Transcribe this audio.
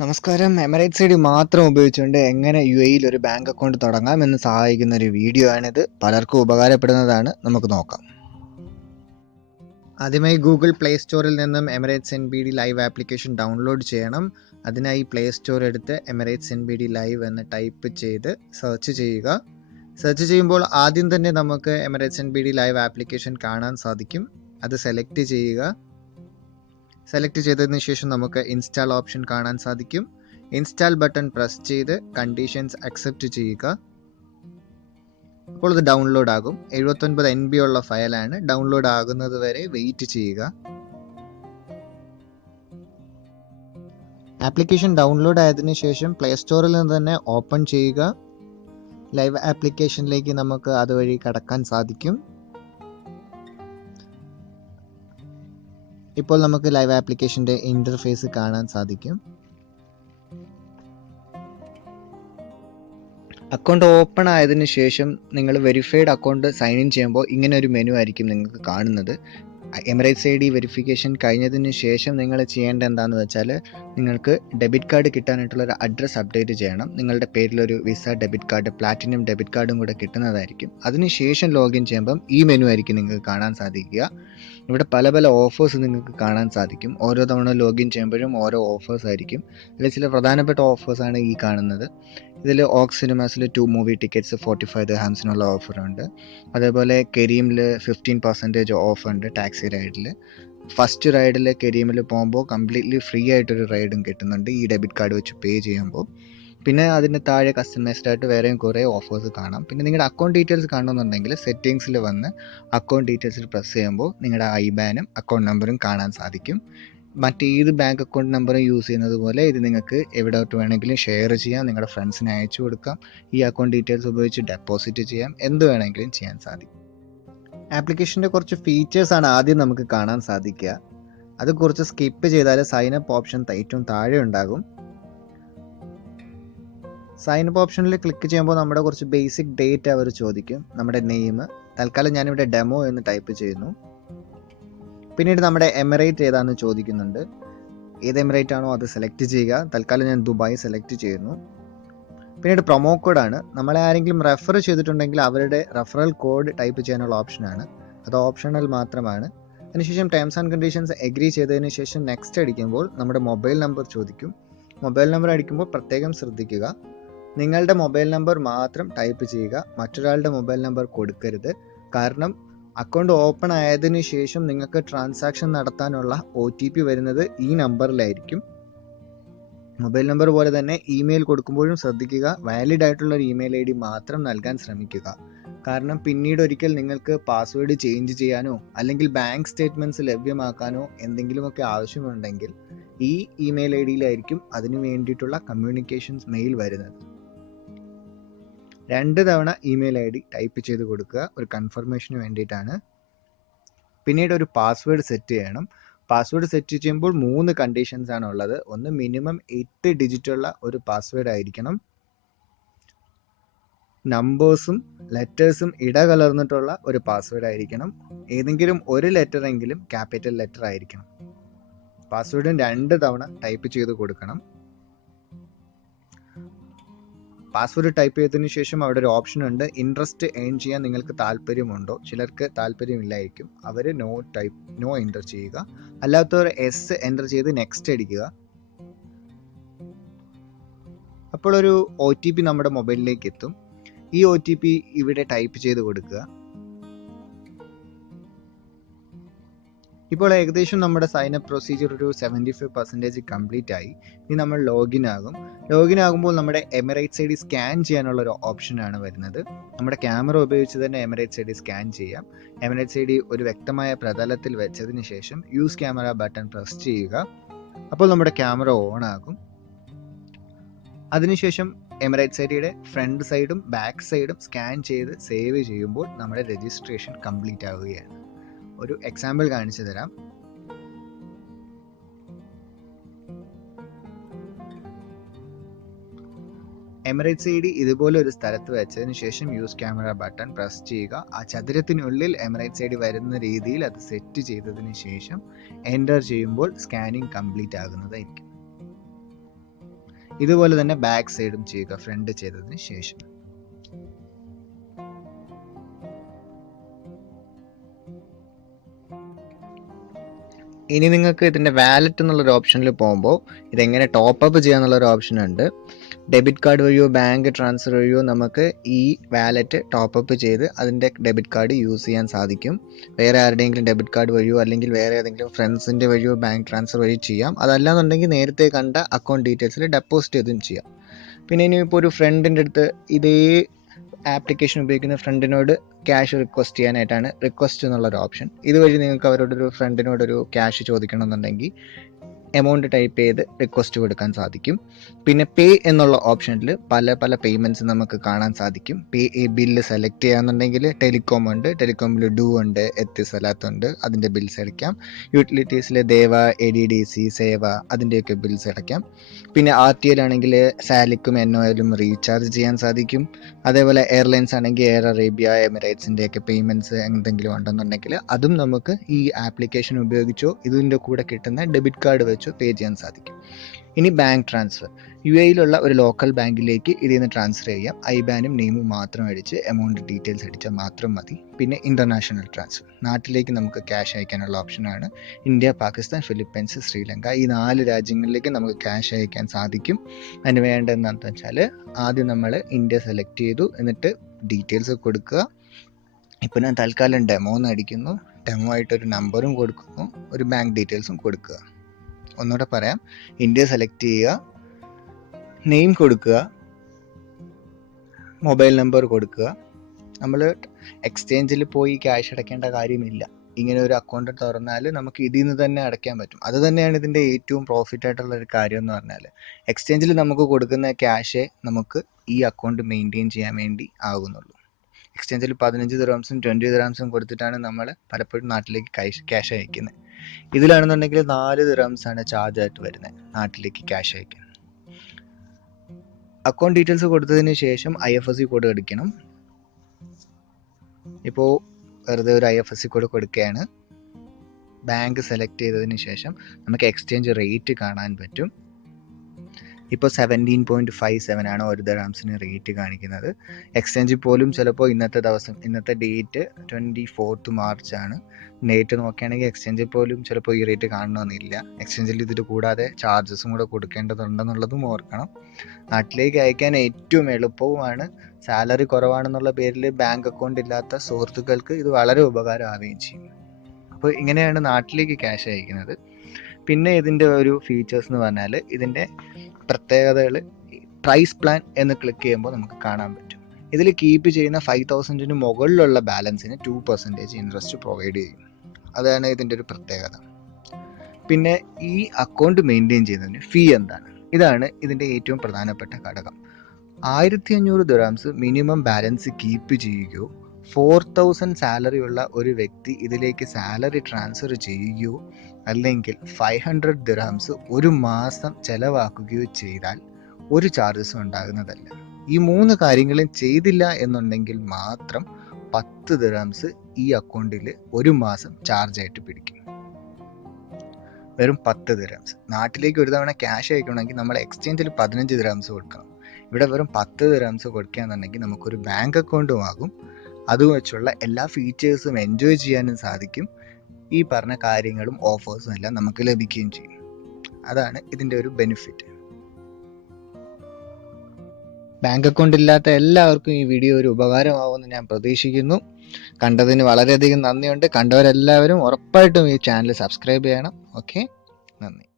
നമസ്കാരം. Emirates I D മാത്രം ഉപയോഗിച്ചുകൊണ്ട് എങ്ങനെ യു എയിൽ ഒരു ബാങ്ക് അക്കൗണ്ട് തുടങ്ങാം എന്ന് സഹായിക്കുന്ന ഒരു വീഡിയോ ആണിത്. പലർക്കും ഉപകാരപ്പെടുന്നതാണ്. നമുക്ക് നോക്കാം. ആദ്യമായി ഗൂഗിൾ പ്ലേ സ്റ്റോറിൽ നിന്നും Emirates N B D live application download ചെയ്യണം. അതിനായി പ്ലേ സ്റ്റോർ എടുത്ത് Emirates N B D live എന്ന് ടൈപ്പ് ചെയ്ത് സെർച്ച് ചെയ്യുക. സെർച്ച് ചെയ്യുമ്പോൾ ആദ്യം തന്നെ നമുക്ക് Emirates N B D live application കാണാൻ സാധിക്കും. അത് സെലക്ട് ചെയ്യുക. സെലക്ട് ചെയ്തതിന് ശേഷം നമുക്ക് ഇൻസ്റ്റാൾ ഓപ്ഷൻ കാണാൻ സാധിക്കും. ഇൻസ്റ്റാൾ ബട്ടൺ പ്രസ് ചെയ്ത് കണ്ടീഷൻസ് അക്സെപ്റ്റ് ചെയ്യുക. അപ്പോൾ ഇത് ഡൗൺലോഡ് ആകും. എഴുപത്തൊൻപത് എൻ ബി ഉള്ള ഫയലാണ് ഡൗൺലോഡ് ആകുന്നത് വരെ വെയിറ്റ് ചെയ്യുക. ആപ്ലിക്കേഷൻ ഡൗൺലോഡ് ആയതിനു ശേഷം പ്ലേ സ്റ്റോറിൽ നിന്ന് തന്നെ ഓപ്പൺ ചെയ്യുക. ലൈവ് ആപ്ലിക്കേഷനിലേക്ക് നമുക്ക് അതുവഴി കടക്കാൻ സാധിക്കും. ഇപ്പോൾ നമുക്ക് ലൈവ് ആപ്ലിക്കേഷന്റെ ഇന്റർഫേസ് കാണാൻ സാധിക്കും. അക്കൗണ്ട് ഓപ്പൺ ആയതിനു ശേഷം നിങ്ങൾ വെരിഫൈഡ് അക്കൗണ്ട് സൈൻ ഇൻ ചെയ്യുമ്പോൾ ഇങ്ങനെ ഒരു മെനു ആയിരിക്കും നിങ്ങൾക്ക് കാണുന്നത്. എമിറേറ്റ്സ് ഐ ഡി വെരിഫിക്കേഷൻ കഴിഞ്ഞതിന് ശേഷം നിങ്ങൾ ചെയ്യേണ്ട എന്താണെന്ന് വെച്ചാൽ നിങ്ങൾക്ക് ഡെബിറ്റ് കാർഡ് കിട്ടാനായിട്ടുള്ള ഒരു അഡ്രസ്സ് അപ്ഡേറ്റ് ചെയ്യണം. നിങ്ങളുടെ പേരിലൊരു visa debit card platinum debit കാർഡും കൂടെ കിട്ടുന്നതായിരിക്കും. അതിനുശേഷം ലോഗിൻ ചെയ്യുമ്പം ഈ മെനു ആയിരിക്കും നിങ്ങൾക്ക് കാണാൻ സാധിക്കുക. ഇവിടെ പല പല ഓഫേഴ്സ് നിങ്ങൾക്ക് കാണാൻ സാധിക്കും. ഓരോ തവണ ലോഗിൻ ചെയ്യുമ്പോഴും ഓരോ ഓഫേഴ്സ് ആയിരിക്കും. ഇതിൽ ചില പ്രധാനപ്പെട്ട ഓഫേഴ്സാണ് ഈ കാണുന്നത്. ഇതിൽ ഓക്സ് സിനിമാസിൽ two movie tickets forty five ദഹാംസിനുള്ള ഓഫറുണ്ട് അതേപോലെ കരീമിൽ ഫിഫ്റ്റീൻ പെർസെന്റേജ് ഉണ്ട് ടാക്സി റൈഡിൽ ഫസ്റ്റ് റൈഡിൽ കരീമിൽ പോകുമ്പോൾ കംപ്ലീറ്റ്ലി ഫ്രീ ആയിട്ടൊരു റൈഡും കിട്ടുന്നുണ്ട്. ഈ ഡെബിറ്റ് കാർഡ് വെച്ച് പേ ചെയ്യുമ്പോൾ പിന്നെ അതിന് താഴെ കസ്റ്റമൈസ്ഡ് ആയിട്ട് വേറെയും കുറേ ഓഫേഴ്സ് കാണാം. പിന്നെ നിങ്ങളുടെ അക്കൗണ്ട് ഡീറ്റെയിൽസ് കാണണമെന്നുണ്ടെങ്കിൽ സെറ്റിങ്സിൽ വന്ന് അക്കൗണ്ട് ഡീറ്റെയിൽസിൽ പ്രസ് ചെയ്യുമ്പോൾ നിങ്ങളുടെ ഐ ബാനും അക്കൗണ്ട് നമ്പറും കാണാൻ സാധിക്കും. മറ്റേത് ബാങ്ക് അക്കൗണ്ട് നമ്പറും യൂസ് ചെയ്യുന്നത് പോലെ ഇത് നിങ്ങൾക്ക് എവിടോട്ട് വേണമെങ്കിലും ഷെയർ ചെയ്യാം. നിങ്ങളുടെ ഫ്രണ്ട്സിന് അയച്ചു കൊടുക്കാം. ഈ അക്കൗണ്ട് ഡീറ്റെയിൽസ് ഉപയോഗിച്ച് ഡെപ്പോസിറ്റ് ചെയ്യാം. എന്ത് വേണമെങ്കിലും ചെയ്യാൻ സാധിക്കും. ആപ്ലിക്കേഷന്റെ കുറച്ച് ഫീച്ചേഴ്സാണ് ആദ്യം നമുക്ക് കാണാൻ സാധിക്കുക. അത് കുറച്ച് സ്കിപ്പ് ചെയ്താൽ സൈൻ അപ്പ് ഓപ്ഷൻ ഏറ്റവും താഴെ ഉണ്ടാകും. സൈൻ അപ്പ് ഓപ്ഷനിൽ ക്ലിക്ക് ചെയ്യുമ്പോൾ നമ്മുടെ കുറച്ച് ബേസിക് ഡേറ്റ് അവർ ചോദിക്കും. നമ്മുടെ നെയിം തൽക്കാലം ഞാനിവിടെ ഡെമോ എന്ന് ടൈപ്പ് ചെയ്യുന്നു. പിന്നീട് നമ്മുടെ എമിറേറ്റ് ഏതാണെന്ന് ചോദിക്കുന്നുണ്ട്. ഏത് എമിറേറ്റ് ആണോ അത് സെലക്ട് ചെയ്യുക. തൽക്കാലം ഞാൻ ദുബായ് സെലക്ട് ചെയ്യുന്നു. പിന്നീട് പ്രൊമോ കോഡാണ് നമ്മളെ ആരെങ്കിലും റെഫർ ചെയ്തിട്ടുണ്ടെങ്കിൽ അവരുടെ റെഫറൽ കോഡ് ടൈപ്പ് ചെയ്യാനുള്ള ഓപ്ഷനാണ് അത് ഓപ്ഷണൽ മാത്രമാണ്. അതിനുശേഷം ടേംസ് ആൻഡ് കണ്ടീഷൻസ് എഗ്രി ചെയ്തതിന് ശേഷം നെക്സ്റ്റ് അടിക്കുമ്പോൾ നമ്മുടെ മൊബൈൽ നമ്പർ ചോദിക്കും. മൊബൈൽ നമ്പർ അടിക്കുമ്പോൾ പ്രത്യേകം ശ്രദ്ധിക്കുക. നിങ്ങളുടെ മൊബൈൽ നമ്പർ മാത്രം ടൈപ്പ് ചെയ്യുക മറ്റൊരാളുടെ മൊബൈൽ നമ്പർ കൊടുക്കരുത്. കാരണം അക്കൗണ്ട് ഓപ്പൺ ആയതിനു ശേഷം നിങ്ങൾക്ക് ട്രാൻസാക്ഷൻ നടത്താനുള്ള ഒ ടി പി വരുന്നത് ഈ നമ്പറിലായിരിക്കും. മൊബൈൽ നമ്പർ പോലെ തന്നെ ഇമെയിൽ കൊടുക്കുമ്പോഴും ശ്രദ്ധിക്കുക വാലിഡ് ആയിട്ടുള്ള ഒരു ഇമെയിൽ ഐ ഡി മാത്രം നൽകാൻ ശ്രമിക്കുക. കാരണം പിന്നീട് ഒരിക്കൽ നിങ്ങൾക്ക് പാസ്വേഡ് ചേഞ്ച് ചെയ്യാനോ അല്ലെങ്കിൽ ബാങ്ക് സ്റ്റേറ്റ്മെന്റ്സ് ലഭ്യമാക്കാനോ എന്തെങ്കിലുമൊക്കെ ആവശ്യമുണ്ടെങ്കിൽ ഈ ഇമെയിൽ ഐ ഡിയിലായിരിക്കും അതിനു വേണ്ടിയിട്ടുള്ള കമ്മ്യൂണിക്കേഷൻസ് മെയിൽ വരുന്നത്. രണ്ട് തവണ ഇമെയിൽ ഐ ഡി ടൈപ്പ് ചെയ്ത് കൊടുക്കുക. ഒരു കൺഫർമേഷന് വേണ്ടിയിട്ടാണ്. പിന്നീട് ഒരു പാസ്വേഡ് സെറ്റ് ചെയ്യണം. പാസ്വേഡ് സെറ്റ് ചെയ്യുമ്പോൾ മൂന്ന് കണ്ടീഷൻസ് ആണ് ഉള്ളത്. ഒന്ന് മിനിമം എട്ട് ഡിജിറ്റ് ഉള്ള ഒരു പാസ്വേഡ് ആയിരിക്കണം. നമ്പേഴ്സും ലെറ്റേഴ്സും ഇടകലർന്നിട്ടുള്ള ഒരു പാസ്വേഡ് ആയിരിക്കണം. ഏതെങ്കിലും ഒരു ലെറ്റർ എങ്കിലും ക്യാപിറ്റൽ ലെറ്റർ ആയിരിക്കണം. പാസ്വേഡും രണ്ട് തവണ ടൈപ്പ് ചെയ്ത് കൊടുക്കണം. പാസ്വേഡ് ടൈപ്പ് ചെയ്തതിനു ശേഷം അവിടെ ഒരു ഓപ്ഷൻ ഉണ്ട്. ഇൻട്രസ്റ്റ് ഏൺ ചെയ്യാൻ നിങ്ങൾക്ക് താല്പര്യമുണ്ടോ? ചിലർക്ക് താല്പര്യമില്ലായിരിക്കും. അവർ നോ ടൈപ്പ് നോ എന്റർ ചെയ്യുക. അല്ലാത്തവർ എസ് എന്റർ ചെയ്ത് നെക്സ്റ്റ് അടിക്കുക. അപ്പോൾ ഒരു ഒ ടി പി നമ്മുടെ മൊബൈലിലേക്ക് എത്തും. ഈ ഒ ടി പി ഇവിടെ ടൈപ്പ് ചെയ്ത് കൊടുക്കുക. ഇപ്പോൾ ഏകദേശം നമ്മുടെ സൈൻ അപ്പ് പ്രൊസീജിയർ ഒരു സെവന്റി ഫൈവ് പെർസെന്റേജ് കംപ്ലീറ്റ് ആയി. ഇനി നമ്മൾ ലോഗിൻ ആകും. ലോഗിൻ ആകുമ്പോൾ നമ്മുടെ എമിറേറ്റ്സ് ഐ ഡി സ്കാൻ ചെയ്യാനുള്ള ഒരു ഓപ്ഷനാണ് വരുന്നത്. നമ്മുടെ ക്യാമറ ഉപയോഗിച്ച് തന്നെ എമിറേറ്റ്സ് ഐ ഡി സ്കാൻ ചെയ്യാം. എമിറേറ്റ്സ് ഐ ഡി ഒരു വ്യക്തമായ പ്രതലത്തിൽ വെച്ചതിന് ശേഷം യൂസ് ക്യാമറ ബട്ടൺ പ്രസ് ചെയ്യുക. അപ്പോൾ നമ്മുടെ ക്യാമറ ഓൺ ആകും. അതിനുശേഷം എമിറേറ്റ്സ് ഐ ഡിയുടെ ഫ്രണ്ട് സൈഡും ബാക്ക് സൈഡും സ്കാൻ ചെയ്ത് സേവ് ചെയ്യുമ്പോൾ നമ്മുടെ രജിസ്ട്രേഷൻ കംപ്ലീറ്റ് ആവുകയാണ്. ഒരു എക്സാമ്പിൾ കാണിച്ചു തരാം. എമിറേറ്റ്സ് സി ഡി ഇതുപോലെ ഒരു സ്ഥലത്ത് വെച്ചതിന് ശേഷം യൂസ് ക്യാമറ ബട്ടൺ പ്രസ് ചെയ്യുക. ആ ചതുരത്തിനുള്ളിൽ എമിറേറ്റ്സ് സൈഡ് ഡി വരുന്ന രീതിയിൽ അത് സെറ്റ് ചെയ്തതിന് ശേഷം എന്റർ ചെയ്യുമ്പോൾ സ്കാനിങ് കംപ്ലീറ്റ് ആകുന്നതായിരിക്കും. ഇതുപോലെ തന്നെ ബാക്ക് സൈഡും ചെയ്യുക ഫ്രണ്ട് ചെയ്തതിന് ശേഷം ഇനി നിങ്ങൾക്ക് ഇതിന്റെ വാലറ്റ് എന്നുള്ളൊരു ഓപ്ഷനിൽ പോകുമ്പോൾ ഇതെങ്ങനെ ടോപ്പ് അപ്പ് ചെയ്യാന്നുള്ളൊരു ഓപ്ഷൻ ഉണ്ട്. ഡെബിറ്റ് കാർഡ് വഴിയോ ബാങ്ക് ട്രാൻസ്ഫർ വഴിയോ നമുക്ക് ഈ വാലറ്റ് ടോപ്പ് അപ്പ് ചെയ്ത് അതിന്റെ ഡെബിറ്റ് കാർഡ് യൂസ് ചെയ്യാൻ സാധിക്കും. വേറെ ആരുടെയെങ്കിലും ഡെബിറ്റ് കാർഡ് വഴിയോ അല്ലെങ്കിൽ വേറെ ഏതെങ്കിലും ഫ്രണ്ട്സിന്റെ വഴിയോ ബാങ്ക് ട്രാൻസ്ഫർ വഴി ചെയ്യാം. അതല്ലാന്നുണ്ടെങ്കിൽ നേരത്തെ കണ്ട അക്കൗണ്ട് ഡീറ്റെയിൽസിൽ ഡെപ്പോസിറ്റ് ചെയ്തും ചെയ്യാം. പിന്നെ ഇനിയിപ്പോൾ ഒരു ഫ്രണ്ടിന്റെ അടുത്ത് ഇതേ ആപ്ലിക്കേഷൻ ഉപയോഗിക്കുന്ന ഫ്രണ്ടിനോട് ക്യാഷ് റിക്വസ്റ്റ് ചെയ്യാനായിട്ടാണ് റിക്വസ്റ്റ് എന്നുള്ളൊരു ഓപ്ഷൻ. ഇതുവഴി നിങ്ങൾക്ക് അവരോടൊരു ഫ്രണ്ടിനോടൊരു ക്യാഷ് ചോദിക്കണമെന്നുണ്ടെങ്കിൽ എമൗണ്ട് ടൈപ്പ് ചെയ്ത് റിക്വസ്റ്റ് കൊടുക്കാൻ സാധിക്കും. പിന്നെ പേ എന്നുള്ള ഓപ്ഷനിൽ പല പല പേയ്മെന്റ്സ് നമുക്ക് കാണാൻ സാധിക്കും. പേ ബില്ല് സെലക്ട് ചെയ്യാന്നുണ്ടെങ്കിൽ ടെലികോം ഉണ്ട്. ടെലികോമിൽ ഡൂ ഉണ്ട് എത്തിസലാത്ത് ഉണ്ട്. അതിന്റെ ബിൽസ് അടയ്ക്കാം. യൂട്ടിലിറ്റീസിൽ ദേവ എ ഡി ഡി സി സേവ അതിന്റെയൊക്കെ ബിൽസ് അടയ്ക്കാം. പിന്നെ ആർ ടി എല്ലാണെങ്കിൽ സാലിക്കും എൻ ഒ എല്ലും റീചാർജ് ചെയ്യാൻ സാധിക്കും. അതേപോലെ എയർലൈൻസ് ആണെങ്കിൽ എയർ അറേബ്യ എമിറേറ്റ്സിന്റെ ഒക്കെ പേയ്മെന്റ്സ് എന്തെങ്കിലും ഉണ്ടെന്നുണ്ടെങ്കിൽ അതും നമുക്ക് ഈ ആപ്ലിക്കേഷൻ ഉപയോഗിച്ചോ ഇതിന്റെ കൂടെ കിട്ടുന്ന ഡെബിറ്റ് കാർഡ് വെച്ചോ പേ ചെയ്യാൻ സാധിക്കും. ഇനി ബാങ്ക് ട്രാൻസ്ഫർ യു എയിലുള്ള ഒരു ലോക്കൽ ബാങ്കിലേക്ക് ഇതിൽ നിന്ന് ട്രാൻസ്ഫർ ചെയ്യാം. ഐ ബാനും നെയിമും മാത്രം അടിച്ച് എമൗണ്ട് ഡീറ്റെയിൽസ് അടിച്ചാൽ മാത്രം മതി. പിന്നെ ഇന്റർനാഷണൽ ട്രാൻസ്ഫർ നാട്ടിലേക്ക് നമുക്ക് ക്യാഷ് അയക്കാനുള്ള ഓപ്ഷനാണ് ഇന്ത്യ പാകിസ്ഥാൻ ഫിലിപ്പൈൻസ് ശ്രീലങ്ക. ഈ നാല് രാജ്യങ്ങളിലേക്ക് നമുക്ക് ക്യാഷ് അയക്കാൻ സാധിക്കും. അതിന് വേണ്ടത് എന്താണെന്ന് വെച്ചാൽ ആദ്യം നമ്മൾ ഇന്ത്യ സെലക്ട് ചെയ്തു. എന്നിട്ട് ഡീറ്റെയിൽസ് കൊടുക്കുക. ഇപ്പോൾ ഞാൻ തൽക്കാലം ഡെമോ എന്ന് അടിക്കുന്നു. ഡെമോ ആയിട്ട് ഒരു നമ്പറും കൊടുക്കുന്നു. ഒരു ബാങ്ക് ഡീറ്റെയിൽസും കൊടുക്കുക. ഒന്നുകൂടെ പറയാം. ഇന്ത്യ സെലക്ട് ചെയ്യുക. നെയിം കൊടുക്കുക. മൊബൈൽ നമ്പർ കൊടുക്കുക. നമ്മൾ എക്സ്ചേഞ്ചിൽ പോയി ക്യാഷ് അടയ്ക്കേണ്ട കാര്യമില്ല. ഇങ്ങനെ ഒരു അക്കൗണ്ട് തുറന്നാൽ നമുക്ക് ഇതിൽ നിന്ന് തന്നെ അടയ്ക്കാൻ പറ്റും. അത് തന്നെയാണ് ഇതിന്റെ ഏറ്റവും പ്രോഫിറ്റ് ആയിട്ടുള്ള ഒരു കാര്യം എന്ന് പറഞ്ഞാൽ എക്സ്ചേഞ്ചിൽ നമുക്ക് കൊടുക്കുന്ന ക്യാഷേ നമുക്ക് ഈ അക്കൗണ്ട് മെയിന്റെയിൻ ചെയ്യാൻ വേണ്ടി ആകുന്നുള്ളൂ എക്സ്ചേഞ്ചിൽ പതിനഞ്ച് ദ്രാംസും ട്വന്റി ദ്രാംസും കൊടുത്തിട്ടാണ് നമ്മൾ പലപ്പോഴും നാട്ടിലേക്ക് ക്യാഷ് ക്യാഷ് അയക്കുന്നത് ഇതിലാണെന്നുണ്ടെങ്കിൽ നാല് ദിറംസ് ആണ് ചാർജ് ആയിട്ട് വരുന്നത് നാട്ടിലേക്ക് ക്യാഷ് അയക്കാൻ. അക്കൗണ്ട് ഡീറ്റെയിൽസ് കൊടുത്തതിന് ശേഷം I F S C code എടുക്കണം. ഇപ്പോൾ വെറുതെ ഒരു I F S C code കൊടുക്കുകയാണ്. ബാങ്ക് സെലക്ട് ചെയ്തതിന് ശേഷം നമുക്ക് എക്സ്ചേഞ്ച് റേറ്റ് കാണാൻ പറ്റും. ഇപ്പോൾ സെവന്റീൻ പോയിന്റ് ഫൈവ് സെവൻ ആണ് ഒരു ദറാംസിന് റേറ്റ് കാണിക്കുന്നത്. എക്സ്ചേഞ്ച് പോലും ചിലപ്പോൾ ഇന്നത്തെ ദിവസം ഇന്നത്തെ ഡേറ്റ് ട്വന്റി ഫോർത്ത് മാർച്ച് ആണ്. ഡേറ്റ് നോക്കുകയാണെങ്കിൽ എക്സ്ചേഞ്ചിൽ പോലും ചിലപ്പോൾ ഈ റേറ്റ് കാണണമെന്നില്ല. എക്സ്ചേഞ്ചിൽ ഇതിൽ കൂടാതെ ചാർജസും കൂടെ കൊടുക്കേണ്ടതുണ്ടെന്നുള്ളതും ഓർക്കണം. നാട്ടിലേക്ക് അയക്കാൻ ഏറ്റവും എളുപ്പവുമാണ് സാലറി കുറവാണെന്നുള്ള പേരിൽ ബാങ്ക് അക്കൗണ്ട് ഇല്ലാത്ത സുഹൃത്തുക്കൾക്ക് ഇത് വളരെ ഉപകാരമാവുകയും ചെയ്യും. അപ്പോൾ ഇങ്ങനെയാണ് നാട്ടിലേക്ക് ക്യാഷ് അയക്കുന്നത്. പിന്നെ ഇതിന്റെ ഒരു ഫീച്ചേഴ്സ് എന്ന് പറഞ്ഞാൽ ഇതിന്റെ പ്രത്യേകതകൾ പ്രൈസ് പ്ലാൻ എന്ന് ക്ലിക്ക് ചെയ്യുമ്പോൾ നമുക്ക് കാണാൻ പറ്റും. ഇതിൽ കീപ്പ് ചെയ്യുന്ന ഫൈവ് തൗസൻഡിന് മുകളിലുള്ള ബാലൻസിന് ടു പെർസെന്റേജ് ഇൻട്രസ്റ്റ് പ്രൊവൈഡ് ചെയ്യും. അതാണ് ഇതിന്റെ ഒരു പ്രത്യേകത. പിന്നെ ഈ അക്കൗണ്ട് മെയിന്റെയിൻ ചെയ്യുന്നതിന് ഫീ എന്താണ്? ഇതാണ് ഇതിന്റെ ഏറ്റവും പ്രധാനപ്പെട്ട ഘടകം. ആയിരത്തി അഞ്ഞൂറ് ദുരാംസ് മിനിമം ബാലൻസ് കീപ്പ് ചെയ്യുകയോ ഫോർ തൗസൻഡ് സാലറി ഉള്ള ഒരു വ്യക്തി ഇതിലേക്ക് സാലറി ട്രാൻസ്ഫർ ചെയ്യുകയോ അല്ലെങ്കിൽ ഫൈവ് ഹൺഡ്രഡ് ദിറാംസ് ഒരു മാസം ചെലവാക്കുകയോ ചെയ്താൽ ഒരു ചാർജസും ഉണ്ടാകുന്നതല്ല. ഈ മൂന്ന് കാര്യങ്ങളും ചെയ്തില്ല എന്നുണ്ടെങ്കിൽ മാത്രം പത്ത് ദിറാംസ് ഈ അക്കൗണ്ടിൽ ഒരു മാസം ചാർജായിട്ട് പിടിക്കും. വെറും പത്ത് ദിറാംസ് നാട്ടിലേക്ക് ഒരു തവണ ക്യാഷ് അയക്കണമെങ്കിൽ നമ്മൾ എക്സ്ചേഞ്ചിൽ പതിനഞ്ച് ദിറാംസ് കൊടുക്കണം. ഇവിടെ വെറും പത്ത് ദിറാംസ് കൊടുക്കുകയാണെന്നുണ്ടെങ്കിൽ നമുക്കൊരു ബാങ്ക് അക്കൗണ്ടും ആകും. അത് വെച്ചുള്ള എല്ലാ ഫീച്ചേഴ്സും എൻജോയ് ചെയ്യാനും സാധിക്കും. ഈ പറഞ്ഞ കാര്യങ്ങളും ഓഫേഴ്സും എല്ലാം നമുക്ക് ലഭിക്കുകയും ചെയ്യും. അതാണ് ഇതിന്റെ ഒരു ബെനിഫിറ്റ് ബാങ്ക് അക്കൗണ്ട് ഇല്ലാത്ത എല്ലാവർക്കും ഈ വീഡിയോ ഒരു ഉപകാരമാവുമെന്ന് ഞാൻ പ്രതീക്ഷിക്കുന്നു. കണ്ടതിന് വളരെയധികം നന്ദിയുണ്ട്. കണ്ടവരെല്ലാവരും ഉറപ്പായിട്ടും ഈ ചാനൽ സബ്സ്ക്രൈബ് ചെയ്യണം. ഓക്കെ നന്ദി.